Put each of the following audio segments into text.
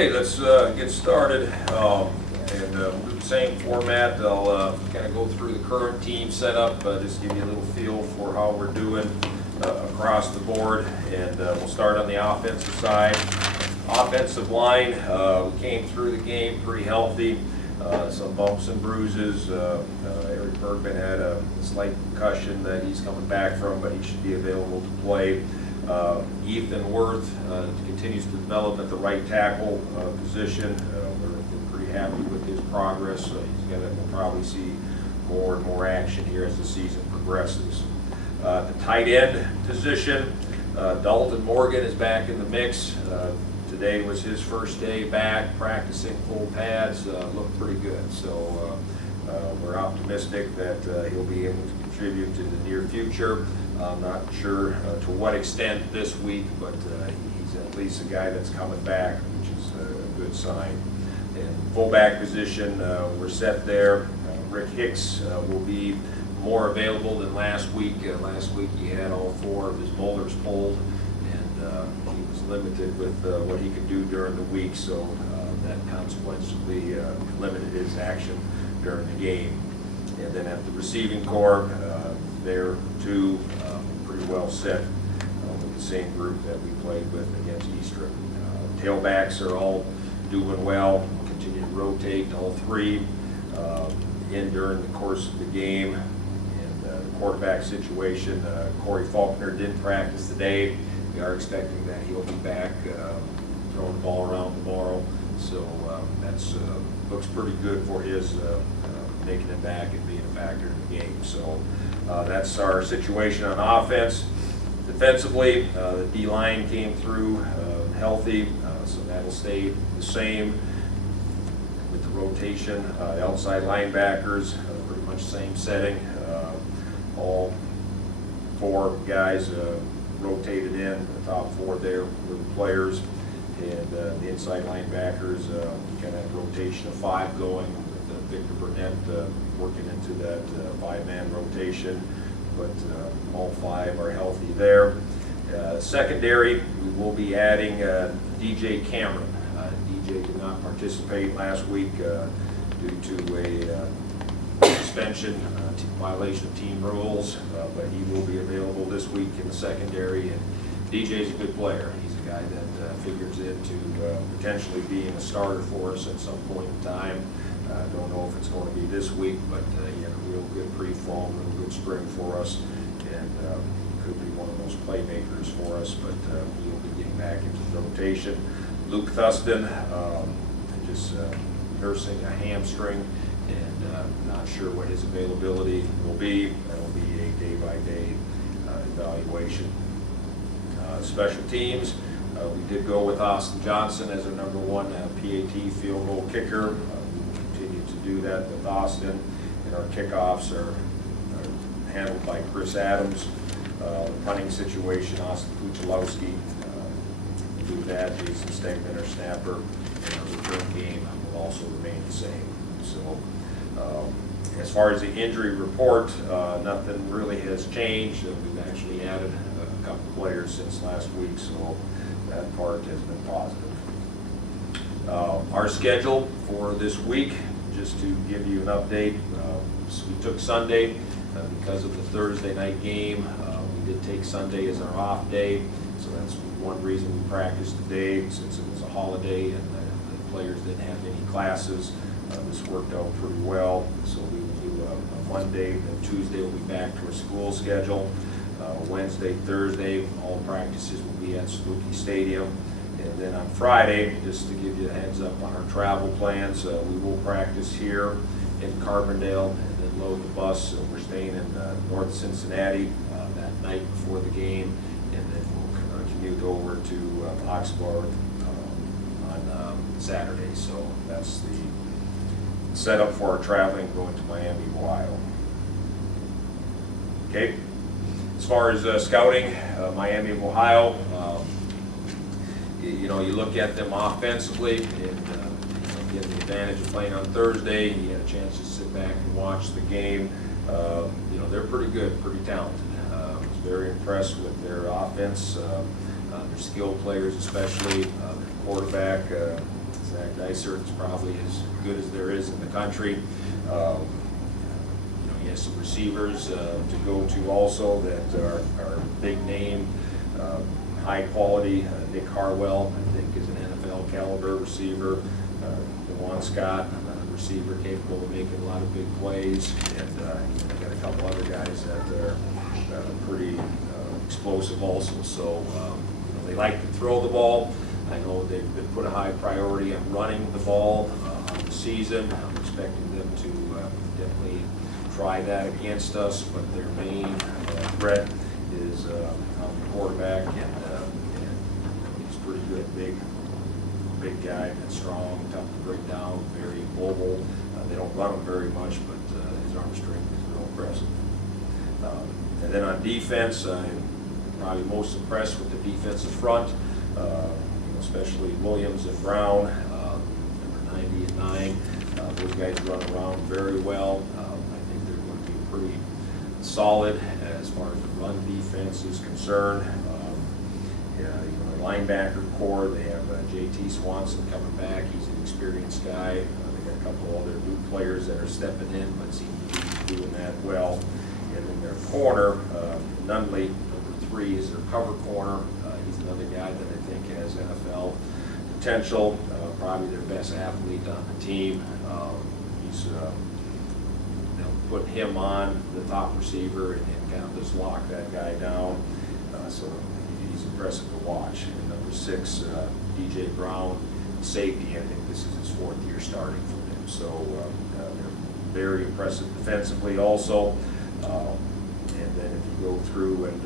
Okay, let's get started. We'll do the same format. I'll kind of go through the current team setup, just give you a little feel for how we're doing across the board. And we'll start on the offensive side. Offensive line, we came through the game pretty healthy. Some bumps and bruises. Eric Bergman had a slight concussion that he's coming back from, but he should be available to play. Ethan Worth continues to develop at the right tackle position. We're pretty happy with his progress. We'll probably see more and more action here as the season progresses. The tight end position, Dalton Morgan is back in the mix. Today was his first day back practicing full pads. Looked pretty good. So we're optimistic that he'll be able to contribute to the near future. I'm not sure to what extent this week, but he's at least a guy that's coming back, which is a good sign. And fullback position, we're set there. Rick Hicks will be more available than last week. Last week he had all four of his molars pulled, and he was limited with what he could do during the week, so that consequently limited his action during the game. And then at the receiving corps, there too, pretty well set with the same group that we played with against Eastra. Tailbacks are all doing well. We'll continue to rotate all three in during the course of the game. And the quarterback situation, Corey Faulkner didn't practice today. We are expecting that he'll be back throwing the ball around tomorrow. So that's looks pretty good for his making it back and being a factor in the game. So that's our situation on offense. Defensively, the D-line came through healthy, so that'll stay the same with the rotation. The outside linebackers, pretty much same setting. All four guys rotated in, the top four there with the players. And the inside linebackers, kind of rotation of five going with Victor Burnett working into that five-man rotation, but all five are healthy there. Secondary, we will be adding DJ Cameron. DJ did not participate last week due to a suspension, violation of team rules, but he will be available this week in the secondary. And DJ's a good player. He's a guy that figures into potentially being a starter for us at some point in time. I don't know if it's going to be this week, but he had a real good pre-fall, real good spring for us, and could be one of those playmakers for us, but he'll be getting back into the rotation. Luke Thuston, just nursing a hamstring, and not sure what his availability will be. That'll be a day-by-day evaluation. Special teams, we did go with Austin Johnson as our number one PAT field goal kicker. To do that with Austin, and our kickoffs are handled by Chris Adams. The punting situation, Austin Kuchalowski do that. Jason Stegman, our snapper, and our return game will also remain the same. So as far as the injury report, nothing really has changed. We've actually added a couple players since last week, so that part has been positive. Our schedule for this week, just to give you an update, so we took Sunday because of the Thursday night game. We did take Sunday as our off day, so that's one reason we practiced today, since it was a holiday and the players didn't have any classes. This worked out pretty well, so we will do a Monday, then Tuesday we'll be back to our school schedule. Wednesday, Thursday, all practices will be at Spooky Stadium. And then on Friday, just to give you a heads up on our travel plans, we will practice here in Carbondale and then load the bus. We're staying in North Cincinnati that night before the game, and then we'll commute over to Oxford on Saturday. So that's the setup for our traveling going to Miami, Ohio. Okay. As far as scouting, Miami, Ohio, you look at them offensively, and you get the advantage of playing on Thursday. You had a chance to sit back and watch the game. They're pretty good, pretty talented. I was very impressed with their offense, their skilled players, especially their quarterback, fact, Dysart is probably as good as there is in the country. He has some receivers to go to also that are big name, high quality. Nick Harwell, I think, is an NFL caliber receiver. DeJuan Scott, receiver capable of making a lot of big plays, and got a couple other guys that are pretty explosive also. So they like to throw the ball. I know they've put a high priority on running the ball on the season. I'm expecting them to definitely try that against us, but their main threat is on the quarterback, and he's pretty good, big guy, and strong, tough to break down, very mobile. They don't run him very much, but his arm strength is real impressive. And then on defense, I'm probably most impressed with the defensive front, especially Williams and Brown, number 90 and 9. Those guys run around very well. I think they're going to be pretty solid as far as the run defense is concerned. Linebacker core, they have J.T. Swanson coming back. He's an experienced guy. They got a couple other new players that are stepping in, but seem to be doing that well. And then their corner, Nunley, number 3, is their cover corner. He's another guy that I think has NFL potential, probably their best athlete on the team. They'll put him on the top receiver and kind of just lock that guy down. So he's impressive to watch. And number 6, DJ Brown, safety. I think this is his 4th year starting for him. So they're very impressive defensively also. And then if you go through and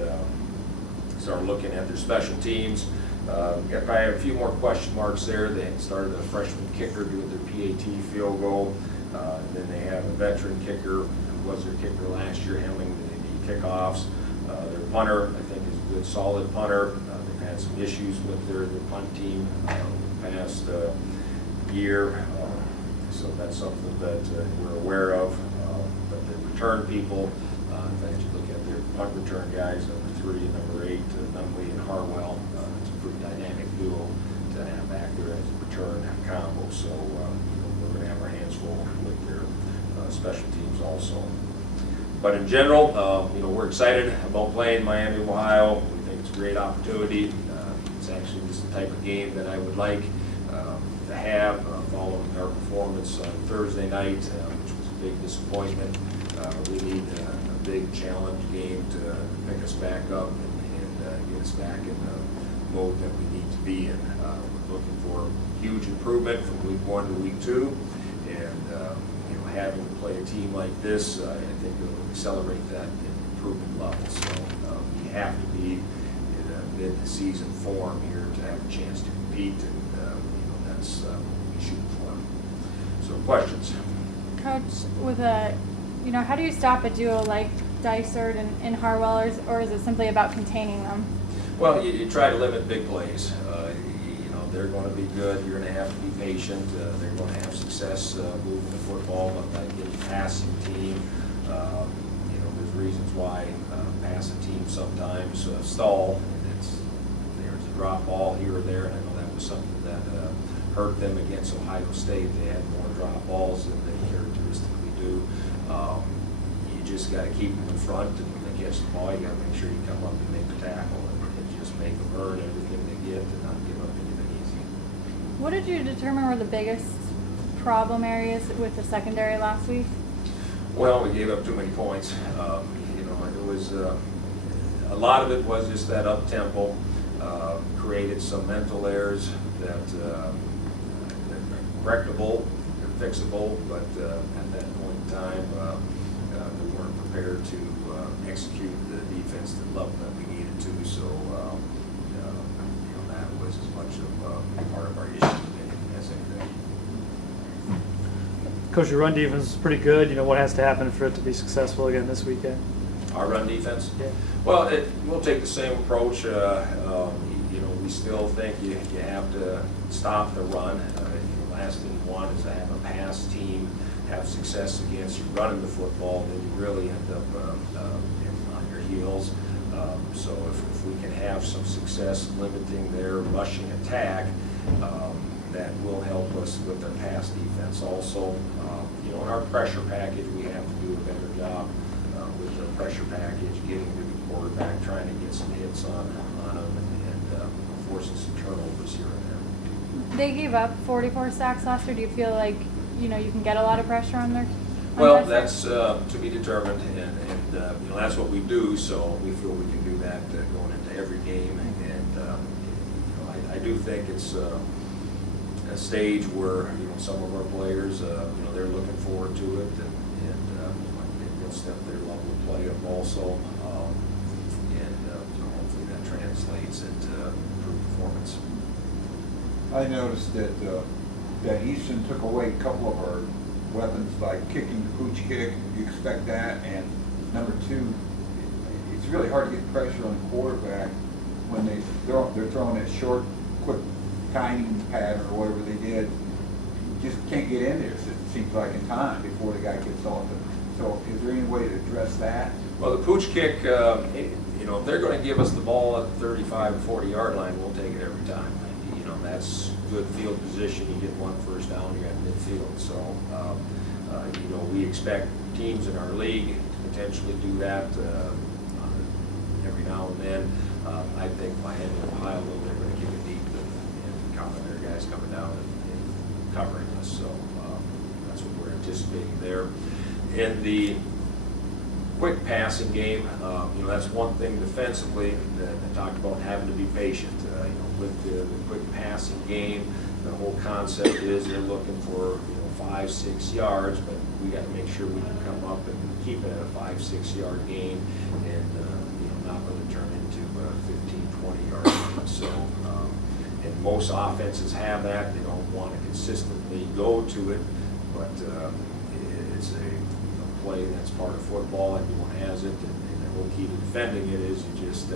start looking at their special teams, got probably a few more question marks there. They started a freshman kicker doing their PAT field goal. And then they have a veteran kicker who was their kicker last year, handling the kickoffs. Their punter, I think, is a good, solid punter. They've had some issues with their punt team the past year. So that's something that we're aware of. But the return people, in fact, you look at their punt return guys, number 3 and number 8, Nunley and Harwell. It's a pretty dynamic duo to have back there as a return combo. So we're going to have our hands full with their special teams also. But in general, we're excited about playing Miami, Ohio. We think it's a great opportunity. It's actually just the type of game that I would like to have following our performance on Thursday night, which was a big disappointment. We need a big challenge game to pick us back up and get us back in the mode that we need to be in. We're looking for huge improvement from week 1 to week 2, and having to play a team like this, I think it will accelerate that improvement level. So we have to be in a mid-season form here to have a chance to compete, and that's what we shoot for. So questions? Coach, with how do you stop a duo like Dysart and Harwell, or is it simply about containing them? Well, you try to limit big plays. They're going to be good. You're going to have to be patient. They're going to have success moving the football, but like any passing team, there's reasons why passing teams sometimes stall. And there's a drop ball here or there, and I know that was something that hurt them against Ohio State. They had more drop balls than they characteristically do. You just got to keep them in front, and when they catch the ball, you got to make sure you come up and make the tackle, and just make them earn everything they get and not give up anything easy. What did you determine were the biggest problem areas with the secondary last week? Well, we gave up too many points. It was a lot of it was just that up tempo created some mental errors that are correctable, they're fixable, but at that point in time, we weren't prepared to execute the defensive level that we needed to. So that was as much of part of our issue as anything. Coach, your run defense is pretty good. What has to happen for it to be successful again this weekend? Our run defense? Yeah. Well, we'll take the same approach. We still think you have to stop the run. The last thing you want is to have a pass team have success against you running the football, then you really end up on your heels. So if we can have some success limiting their rushing attack, that will help us with their pass defense also. You know, in our pressure package, we have to do a better job with the pressure package, getting to the quarterback, trying to get some hits on them, and forcing some turnovers here and there. They gave up 44 sacks last year. Do you feel like, you know, you can get a lot of pressure on their? Well, that's to be determined, and you know, that's what we do. So we feel we can do that going into every game, and you know, I do think it's a stage where, you know, some of our players, you know, they're looking forward to it, and I think they'll step their level of play up also, and you know, hopefully that translates into improved performance. I noticed that Easton took away a couple of our weapons by kicking the pooch kick. You expect that, and number two, it's really hard to get pressure on the quarterback when they're throwing that short, quick timing pattern or whatever they did. You just can't get in there, it seems like, in time before the guy gets off it. So is there any way to address that? Well, the pooch kick, you know, if they're going to give us the ball at the 35 or 40 yard line, we'll take it every time. You know, that's good field position. You get 1 first down, you're at midfield. So, you know, we expect teams in our league to potentially do that every now and then. I think Miami and Ohio, they're going to kick it deep and cover their guys coming down and covering us. So that's what we're anticipating there. In the quick passing game, you know, that's one thing defensively that I talked about, having to be patient. You know, with the quick passing game, the whole concept is they're looking for, you know, 5-6 yards, but we got to make sure we can come up and keep it at a 5-6 yard game, and you know, not let it turn into 15-20 yards. So, and most offenses have that. They don't want to consistently go to it, but it's a play that's part of football. Everyone has it, and the whole key to defending it is you just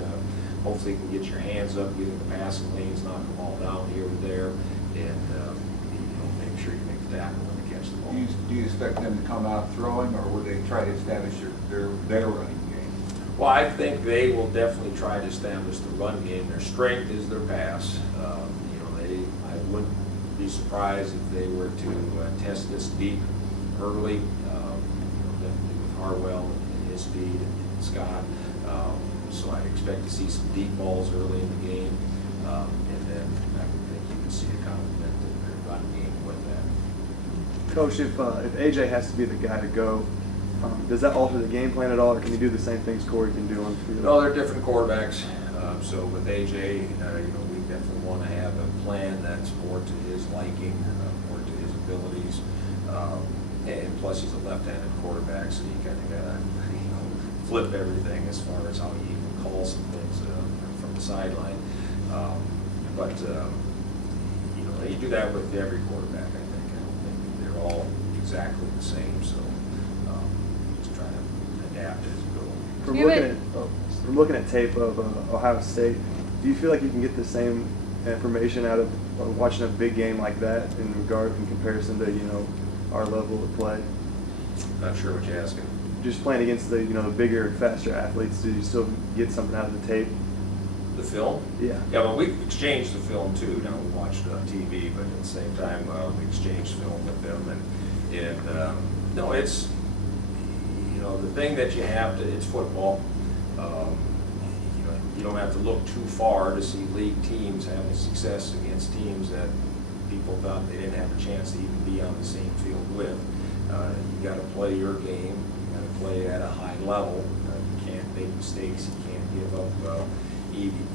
hopefully can get your hands up, get in the passing lanes, knock the ball down here or there, and you know, make sure you make the tackle when they catch the ball. Do you expect them to come out throwing, or will they try to establish their running game? Well, I think they will definitely try to establish the run game. Their strength is their pass. You know, I wouldn't be surprised if they were to test this deep early. Definitely with Harwell and his speed and Scott. So I expect to see some deep balls early in the game, and then I would think you can see a complement in their run game with that. Coach, if AJ has to be the guy to go, does that alter the game plan at all, or can he do the same things Corey can do on the field? No, they're different quarterbacks. So with AJ, you know, we definitely want to have a plan that's more to his liking, more to his abilities. And plus, he's a left-handed quarterback, so you kind of got to, you know, flip everything as far as how you even call some things from the sideline. But you know, you do that with every quarterback. I think. I don't think they're all exactly the same. So just try to adapt as you go. From looking at tape of Ohio State, do you feel like you can get the same information out of watching a big game like that in comparison to, you know, our level of play? Not sure what you're asking. Just playing against the, you know, the bigger, faster athletes, do you still get something out of the tape? The film? Yeah. Yeah, well, we exchanged the film too. Now we watched it on TV, but at the same time, we exchanged film with them, and no, it's, you know, the thing that you have to, it's football. You know, you don't have to look too far to see league teams having success against teams that people thought they didn't have a chance to even be on the same field with. You got to play your game. You got to play at a high level. You can't make mistakes. You can't give up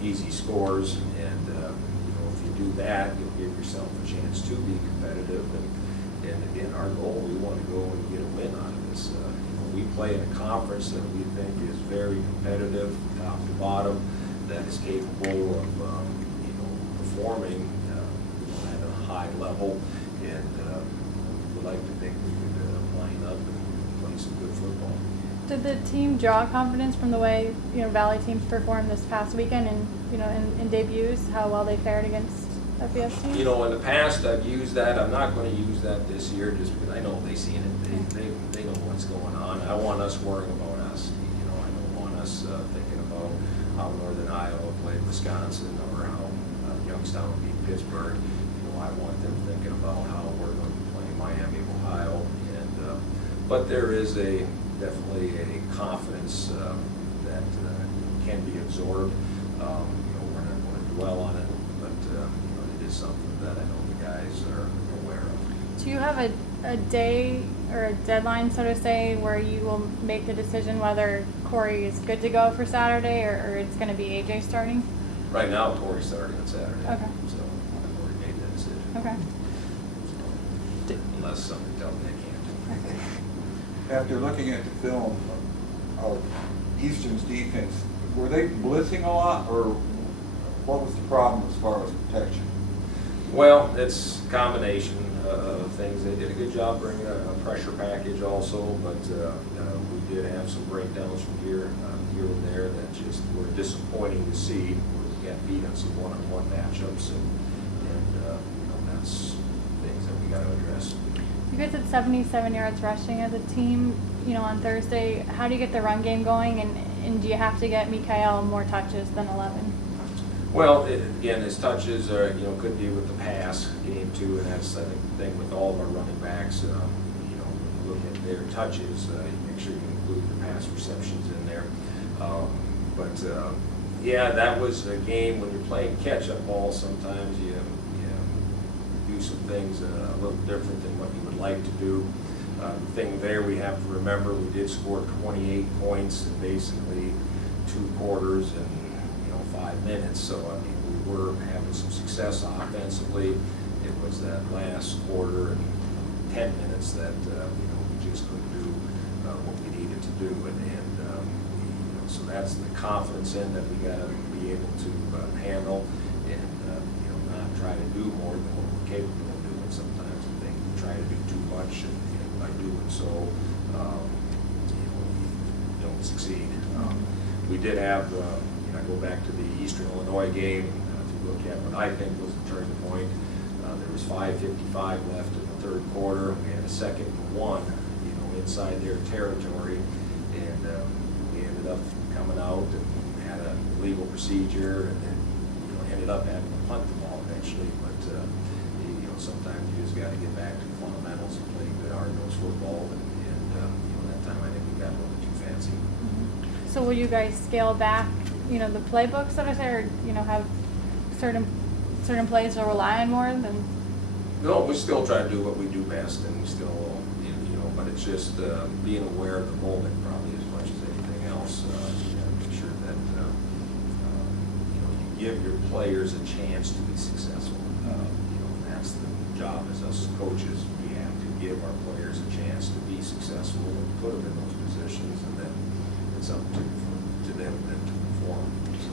easy scores. And you know, if you do that, you'll give yourself a chance to be competitive. And again, our goal, we want to go and get a win out of this. You know, we play in a conference that we think is very competitive, top to bottom, that is capable of you know, performing at a high level, and we'd like to think we could line up and play some good football. Did the team draw confidence from the way, you know, Valley teams performed this past weekend, and you know, in debuts, how well they fared against FBS teams? You know, in the past I've used that. I'm not going to use that this year just because I know they've seen it. They know what's going on. I want us worrying about us. You know, I don't want us thinking about how Northern Iowa played Wisconsin or how Youngstown beat Pittsburgh. You know, I want them thinking about how we're going to be playing Miami of Ohio. But there is definitely a confidence that can be absorbed. We're not going to dwell on it, but it is something that I know the guys are aware of. Do you have a day or a deadline, so to say, where you will make the decision whether Corey is good to go for Saturday or it's going to be AJ starting? Right now, Corey's starting on Saturday. Okay. So I've already made that decision. Okay. Unless something tells me I can't. After looking at the film of Eastern's defense, were they blitzing a lot, or what was the problem as far as protection? Well, it's a combination of things. They did a good job bringing a pressure package also, but we did have some breakdowns from here and there that just were disappointing to see. We got beat on some one-on-one matchups, and that's things that we got to address. You guys had 77 yards rushing as a team, on Thursday. How do you get the run game going, and do you have to get Mikael more touches than 11? Well, again, his touches are, could be with the pass game too, and that's, I think, the thing with all of our running backs. When you look at their touches, you make sure you include the pass receptions in there. Yeah, that was a game when you're playing catch-up ball. Sometimes you do some things a little different than what you would like to do. The thing there we have to remember, we did score 28 points in basically 2 quarters and 5 minutes. So we were having some success offensively. It was that last quarter and 10 minutes that we just couldn't do what we needed to do, so that's the confidence in that we got to be able to handle and not try to do more than what we're capable of doing. Sometimes I think we try to do too much, and by doing so, we don't succeed. We did have, I go back to the Eastern Illinois game to look at what I think was the turning point. There was 5:55 left in the third quarter. We had a 2nd and 1, inside their territory, and we ended up coming out and had a legal procedure, and then ended up having to punt the ball eventually. But sometimes you just got to get back to the fundamentals and play good hard-nosed football. And that time I think we got a little bit too fancy. Mm-hmm. So will you guys scale back, the playbook, so to say, or have certain plays to rely on more than? No, we still try to do what we do best, and we still, but it's just being aware of the moment probably as much as anything else. You got to make sure that you give your players a chance to be successful. That's the job as us coaches. We have to give our players a chance to be successful and put them in those positions, and then it's up to them then to perform. So.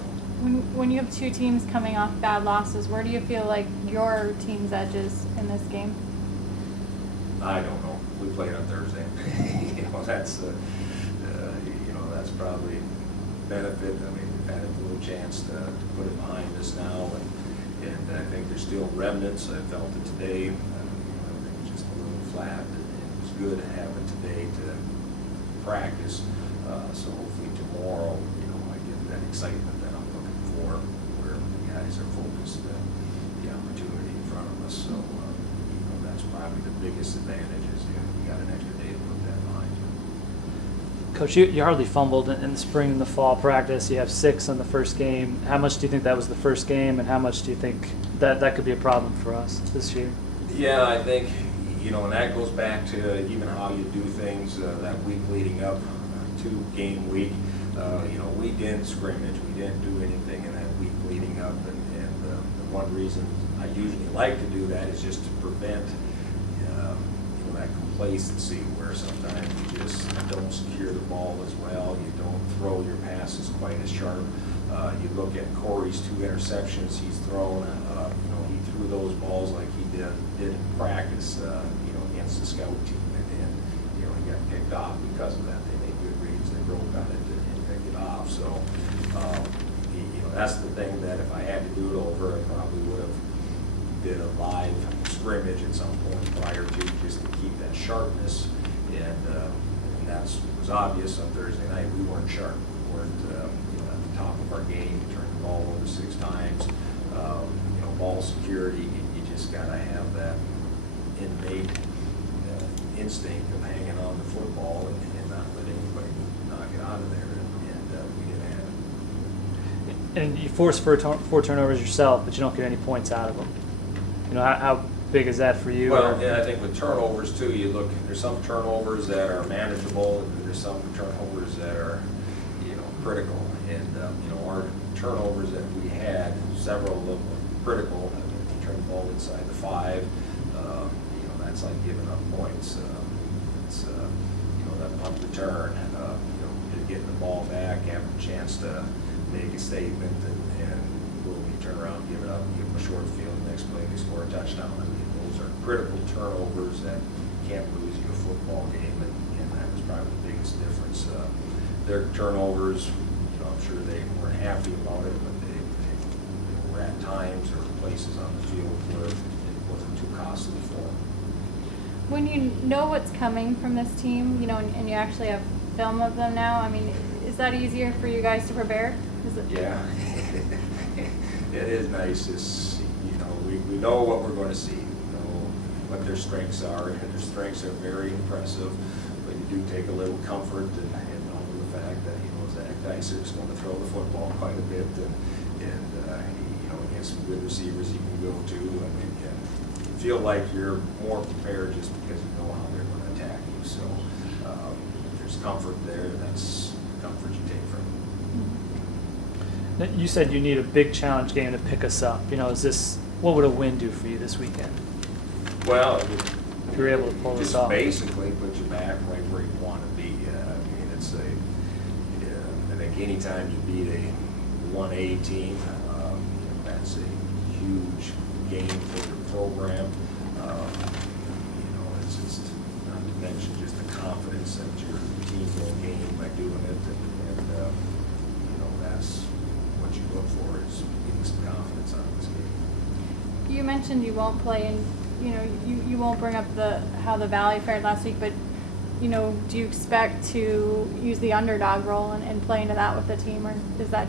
When you have 2 teams coming off bad losses, where do you feel like your team's edge is in this game? I don't know. We played on Thursday. That's probably benefit. I mean, we've had a little chance to put it behind us now, and I think there's still remnants. I felt it today. I think it's just a little flat. It was good to have it today to practice. So hopefully tomorrow, I get that excitement that I'm looking for, where the guys are focused, the opportunity in front of us. So that's probably the biggest advantage is you got an extra day to put that behind you. Coach, you hardly fumbled in the spring and the fall practice. You have 6 on the first game. How much do you think that was the first game, and how much do you think that could be a problem for us this year? Yeah, I think, and that goes back to even how you do things that week leading up to game week. We didn't scrimmage. We didn't do anything in that week leading up, and the one reason I usually like to do that is just to prevent that complacency where sometimes you just don't secure the ball as well. You don't throw your passes quite as sharp. You look at Corey's 2 interceptions he's thrown. He threw those balls like he did in practice, against the scout team, and he got picked off because of that. They made good reads. They broke on it and picked it off. So, that's the thing that if I had to do it over, I probably would have did a live scrimmage at some point prior to, just to keep that sharpness, and that was obvious on Thursday night. We weren't sharp. We weren't at the top of our game. We turned the ball over 6 times. Ball security, you just gotta have that innate instinct of hanging on the football and not let anybody knock it out of there, and we didn't have it. And you force four turnovers yourself, but you don't get any points out of them. You know, how big is that for you? Well, yeah, I think with turnovers too, you look, there's some turnovers that are manageable, and there's some turnovers that are, critical. And, our turnovers that we had, several of them were critical. We turned the ball inside the 5. That's like giving up points. It's, that punt return, getting the ball back, having a chance to make a statement, and boom, you turn around, give it up, give them a short field, next play they score a touchdown. I mean, those are critical turnovers that can't lose you a football game, and that was probably the biggest difference. Their turnovers, I'm sure they weren't happy about it, but they were at times or places on the field where it wasn't too costly for them. When you know what's coming from this team, and you actually have film of them now, I mean, is that easier for you guys to prepare? Yeah, it is nice. We know what we're going to see. We know what their strengths are, and their strengths are very impressive. But you do take a little comfort in knowing the fact that Zach Dyser is going to throw the football quite a bit, and against some good receivers he can go to. I mean, you feel like you're more prepared just because you know how they're going to attack you. So there's comfort there. That's comfort you take from them. You said you need a big challenge game to pick us up. What would a win do for you this weekend? Well, If you were able to pull this just off. basically put you back right where you want to be. I mean, I think anytime you beat a 1A team, that's a huge gain for your program. It's just not to mention just the confidence that your team will gain by doing it, and that's what you look for is getting some confidence out of this game. You mentioned you won't play, and you won't bring up how the Valley fared last week, but do you expect to use the underdog role and play into that with the team, or does that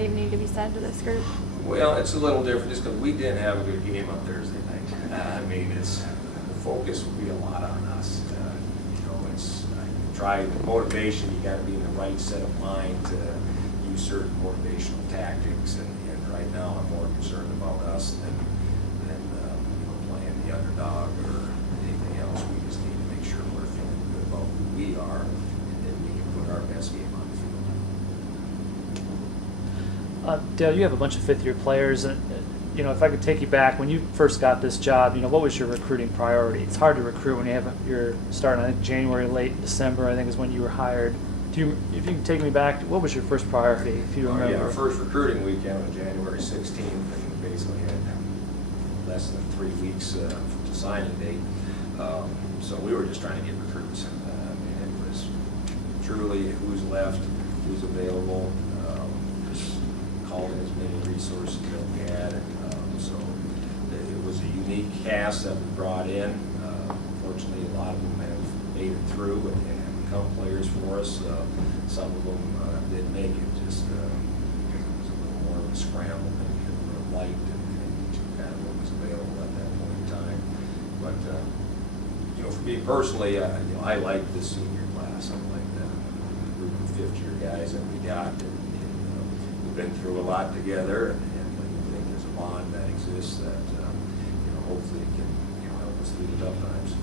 even need to be said to this group? Well, it's a little different just because we didn't have a good game on Thursday night. I mean, the focus will be a lot on us. Try motivation. You got to be in the right set of mind to use certain motivational tactics, and right now I'm more concerned about us than playing the underdog or anything else. We just need to make sure we're feeling good about who we are, and then we can put our best game on the field. Dale, you have a bunch of fifth-year players, and if I could take you back when you first got this job, what was your recruiting priority? It's hard to recruit when you're starting. I think January, late December, I think is when you were hired. If you can take me back, what was your first priority, if you remember? Yeah, our first recruiting weekend was January 16th, and we basically had less than 3 weeks to signing date. So we were just trying to get recruits. It was truly who's left, who's available, just calling as many resources that we had. So it was a unique cast that we brought in. Fortunately, a lot of them have made it through and have become players for us. Some of them didn't make it just because it was a little more of a scramble than we would have liked, and kind of what was available at that point in time. But for me personally, I like the senior class. I like the group of fifth-year guys that we got. We've been through a lot together, and I think there's a bond that exists that hopefully can help us through the tough times.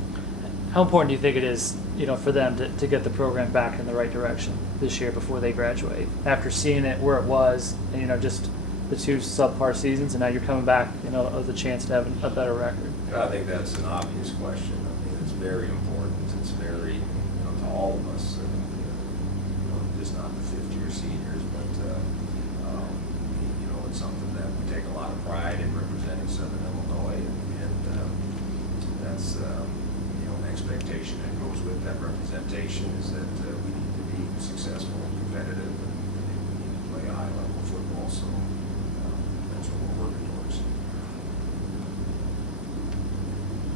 How important do you think it is, for them to get the program back in the right direction this year before they graduate? After seeing it where it was, and just the 2 subpar seasons, and now you're coming back, with a chance to have a better record. I think that's an obvious question. I mean, it's very important. It's very, to all of us, just not the fifth-year seniors, but it's something that we take a lot of pride in representing Southern Illinois, and that's an expectation that goes with that representation is that we need to be successful and competitive, and we need to play a high level of football. So that's what we're working towards.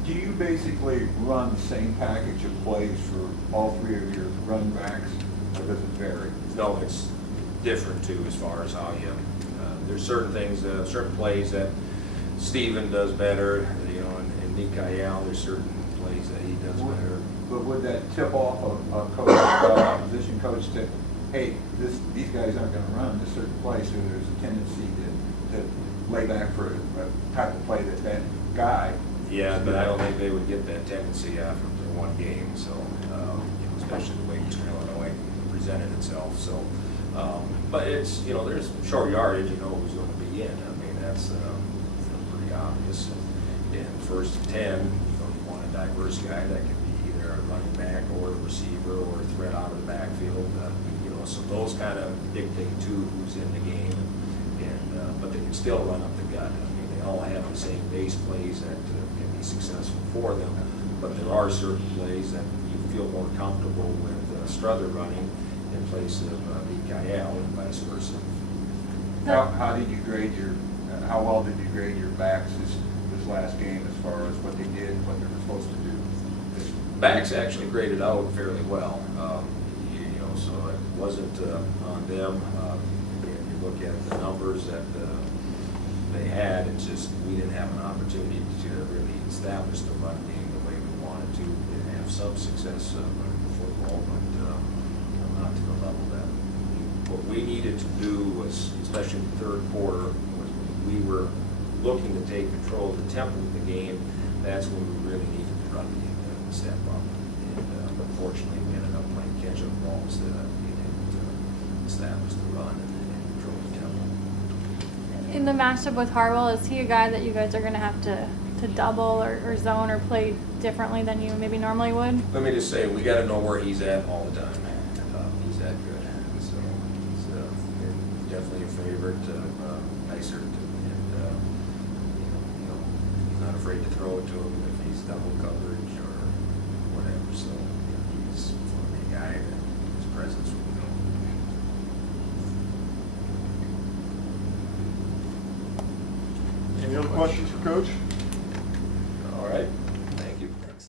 Do you basically run the same package of plays for all 3 of your running backs, or does it vary? No, it's different too as far as how you. There's certain things, certain plays that Steven does better, you know, and Mikael, there's certain plays that he does better. But would that tip off a coach, position coach to, hey, these guys aren't gonna run this certain play, so there's a tendency to lay back for a type of play that guy. Yeah, but I don't think they would get that tendency after one game, so, especially the way Eastern Illinois presented itself, so. But it's, you know, there's short yardage, you know who's going to be in. I mean, that's pretty obvious. In first and 10, you want a diverse guy that can be either a running back or a receiver or a threat out of the backfield. You know, so those kind of dictate too who's in the game, and but they can still run up the gut. I mean, they all have the same base plays that can be successful for them, but there are certain plays that you feel more comfortable with Strother running in place of Mikael and vice versa. How did you grade how well did you grade your backs this last game as far as what they did, what they were supposed to do? Backs actually graded out fairly well, you know, so it wasn't on them. If you look at the numbers that they had, it's just we didn't have an opportunity to really establish the run game the way we wanted to. We did have some success running the football, but not to the level that what we needed to do was, especially in the third quarter, was we were looking to take control of the tempo of the game. That's when we really needed to run the game and step up. And unfortunately, we ended up playing catch-up ball instead of being able to establish the run and control the tempo. In the matchup with Harwell, is he a guy that you guys are going to have to double or zone or play differently than you maybe normally would? Let me just say, we got to know where he's at all the time. He's that good, so he's definitely a favorite, nicer, and you know, he's not afraid to throw it to him if he's double coverage or whatever. So he's a guy that his presence will go. Any other questions for Coach?